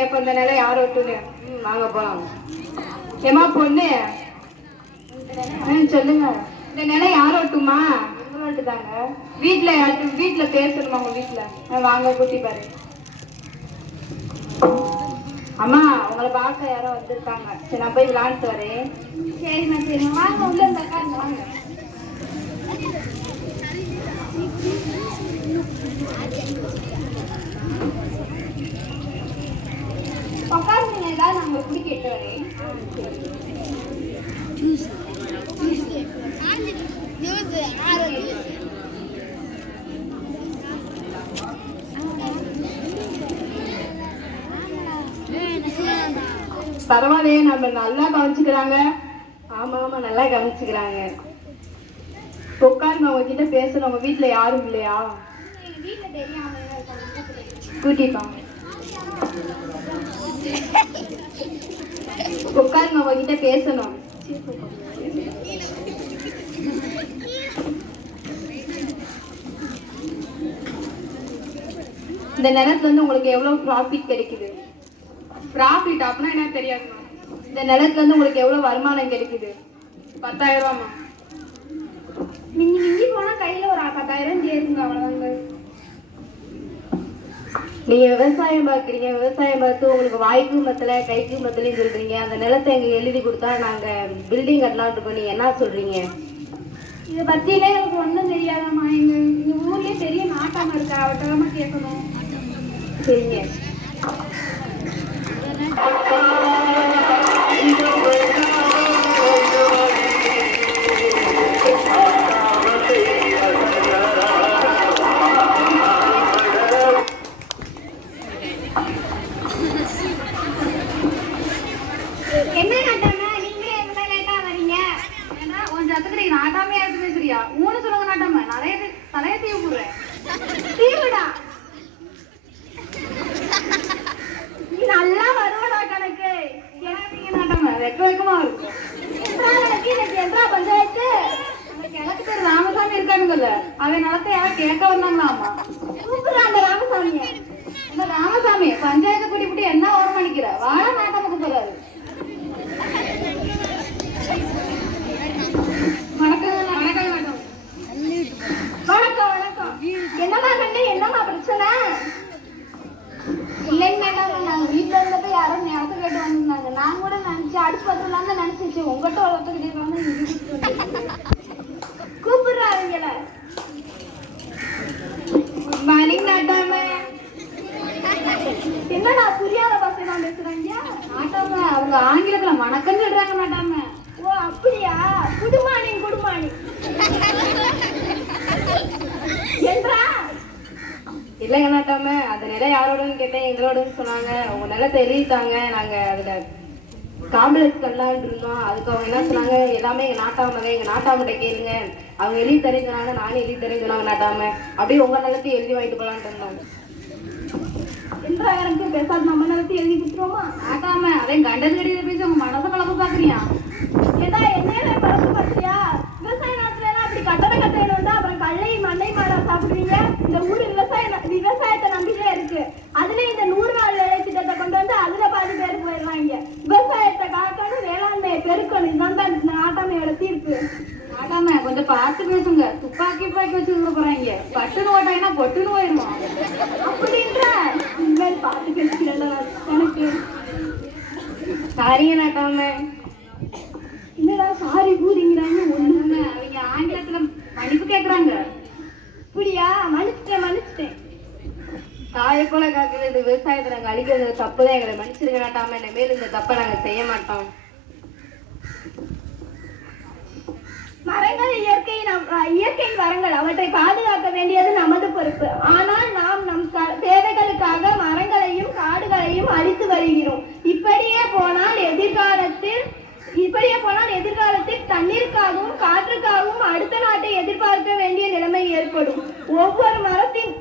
இப்ப இந்த நிலை யார் விட்டுன்னு வாங்க போலாம். ஏமா பொண்ணு சொல்லுங்க, இந்த நிலை யார் விட்டுமா? உங்களோட்டு தாங்க. வீட்டுல பேசணுமா? உங்க வீட்டுல வாங்க கூட்டி பாரு. அம்மா உங்களை பார்க்க யாரோ வந்திருக்காங்க. சரி நான் போய் விளையாண்டு வரேன். சரிம்மா சரிம்மா வாங்க உள்ள இந்த உட்காருங்க வாங்க. உட்காருங்க, ஏதாவது நான் உங்களுக்கு பிடி கேட்டு வரேன். பரவாயில்லையே, நம்ம நல்லா கவனிச்சுக்கிறாங்க. ஆமா ஆமா நல்லா கவனிச்சுக்கிறாங்க. உட்காருங்க, உங்ககிட்ட பேசணும். உங்க வீட்டுல யாரும் இல்லையா? கூட்டிப்பா. உட்காருங்க, உங்ககிட்ட பேசணும். இந்த நிலத்துல இருந்து உங்களுக்கு எவ்வளவு ப்ராஃபிட் கிடைக்குது? ப்ராஃபிட் அப்படின்னா என்ன தெரியாது. இந்த நிலத்துல இருந்து உங்களுக்கு எவ்வளவு வருமானம் கிடைக்குது? 10,000 ரூபாமா? மிஞ்சி மிஞ்சி போனா கையில ஒரு 10,000 சேருங்க, அவ்வளவுதாங்க. நீங்க விவசாயம் பார்க்குறீங்க, விவசாயம் பார்த்து உங்களுக்கு வாய்க்கு மத்தல கைக்கு மத்தலையும் சொல்றீங்க. அந்த நிலத்தை எங்க எழுதி கொடுத்தா நாங்க பில்டிங் கட்டலாம்னு இருக்கோம். நீங்க என்ன சொல்றீங்க? இதை பத்தியில எனக்கு ஒன்றும் தெரியாதம்மா. எங்க ஊர்லயே பெரிய நாட்டாம இருக்கா, அவட்டமா கேட்கணும். சரிங்க. என்ன நாட்டாம நீங்களே எவ்வளவு லேட்டா வரீங்க? ஏன்னா கொஞ்சம் அத்துக்கிட்ட நாட்டாமே எடுத்து பேசுறியா? ஊன்னு சொல்லுங்க நாட்டாம. நிறைய தலைய தீவு போடுறேன். தீவுடா நீ நல்லா வருவடா கணக்கு. ஏன்னா நாட்டாம வெக்கமா இருக்கும். என்றா பஞ்சாயத்து கிழக்கு பேர் ராமசாமி இருக்கானுங்கல்ல, அவன் நிலத்தை யாரும் கேட்க வந்தாங்களாமா. கூப்பிடுற அந்த ராமசாமிய. அந்த ராமசாமி பஞ்சாயத்து கூட்டி என்ன ஓரம் அடிக்கிற வாழ நாட்டாமுக்கு போறாரு. வணக்கம் வணக்கம். என்னமா கண்டு என்னமா பிரச்சனை? இல்லைங்க மேடம், நாங்க வீட்டுல இருந்தப்ப யாரும் நேரத்தை கேட்டு வந்திருந்தாங்க. நான் கூட நினைச்சேன் அடுப்பு பத்திரலாம் தான் நினைச்சிச்சு. உங்ககிட்ட ஒருத்தர் கூப்பிடுறாருங்கள. குட் மார்னிங் நாட்டாம. என்னடா புரியாத பாசை தான் பேசுறாங்க நாட்டாம. அவங்க ஆங்கிலத்துல வணக்கம் சொல்றாங்க நாட்டாம. ஓ அப்படியா? குட் மார்னிங் குட் மார்னிங் என்றா? இல்லைங்க நாட்டாம, அந்த நிலை யாரோடன்னு கேட்டேன். எங்களோடன்னு சொன்னாங்க. உங்க நிலத்தை எழுதிட்டாங்க. நாங்க அதுல காம்ப்ளெக்ஸ் கட்டலான்னு இருந்தோம். அதுக்கு அவங்க என்ன சொன்னாங்க, எல்லாமே எங்க நாட்டாம எங்க நாட்டாமட்ட கேளுங்க, அவங்க எழுதி தரேன்னு சொன்னாங்க. நானே எழுதி தரேன்னு சொன்னாங்க நாட்டாம. அப்படியே உங்க நிலத்தையும் எழுதி வாங்கிட்டு போலான்ட்டு இருந்தாங்க. என்றா எனக்கு பேசாது நம்ம நிலத்தையும் எழுதி கொடுத்துருவோமா? நாட்டாம அதே கண்டது கடித பேசி உங்க மனசை கலப்பு பாக்குறியா? ஏதா என்ன பழப்பு பாக்குறியா? விவசாய நாட்டுல எல்லாம் அப்படி கட்டட கட்டணும் வந்தா அப்புறம் கல்லை மண்ணை மாடா சாப்பிடுவீங்க. இந்த ஊரு விவசாயத்தை நம்பிதான் இருக்கு. அதுல இந்த 100 நாள் வேலை திட்டத்தை கொண்டு வந்து அதுல பாதி பேர் போயிடுறாங்க. விவசாயத்தை காக்கணும், வேளாண்மையை பெருக்கணும். இதுதான் தான் இந்த நாட்டாமையோட தீர்ப்பு. நாட்டாம கொஞ்சம் பார்த்து பேசுங்க. துப்பாக்கி வச்சு போறாங்க. பட்டுன்னு ஓட்டாங்கன்னா பொட்டுன்னு போயிருமா அப்படின்ற இனிமேல் பார்த்து பேசுகிறேன் எனக்கு. சாரிங்க நாட்டாம. என்னடா சாரி கூறிங்கிறாங்க? ஒண்ணுமே அவங்க ஆங்கிலத்துல மன்னிப்பு கேக்குறாங்க. இப்படியா? மன்னிச்சுட்டேன். தாயை போல காக்குறது விவசாயத்தை நாங்க அழிக்கிறது தப்புதான். எங்களை மன்னிச்சிருக்க நாட்டாம. இனிமேல் இந்த தப்பை நாங்க செய்ய மாட்டோம். மரங்கள் இயற்கையின் வரங்கள், அவற்றை பாதுகாக்க வேண்டியது நமது பொறுப்பு. ஆனால் நாம் நம் தேவைகளுக்காக மரங்களையும் காடுகளையும் அழித்து வருகிறோம். இப்படியே போனால் எதிர்காலத்தில் தண்ணீருக்காகவும் காற்றுக்காகவும் அடுத்த நாட்டை எதிர்பார்க்க வேண்டிய நிலைமை ஏற்படும். ஒவ்வொரு மரத்தின்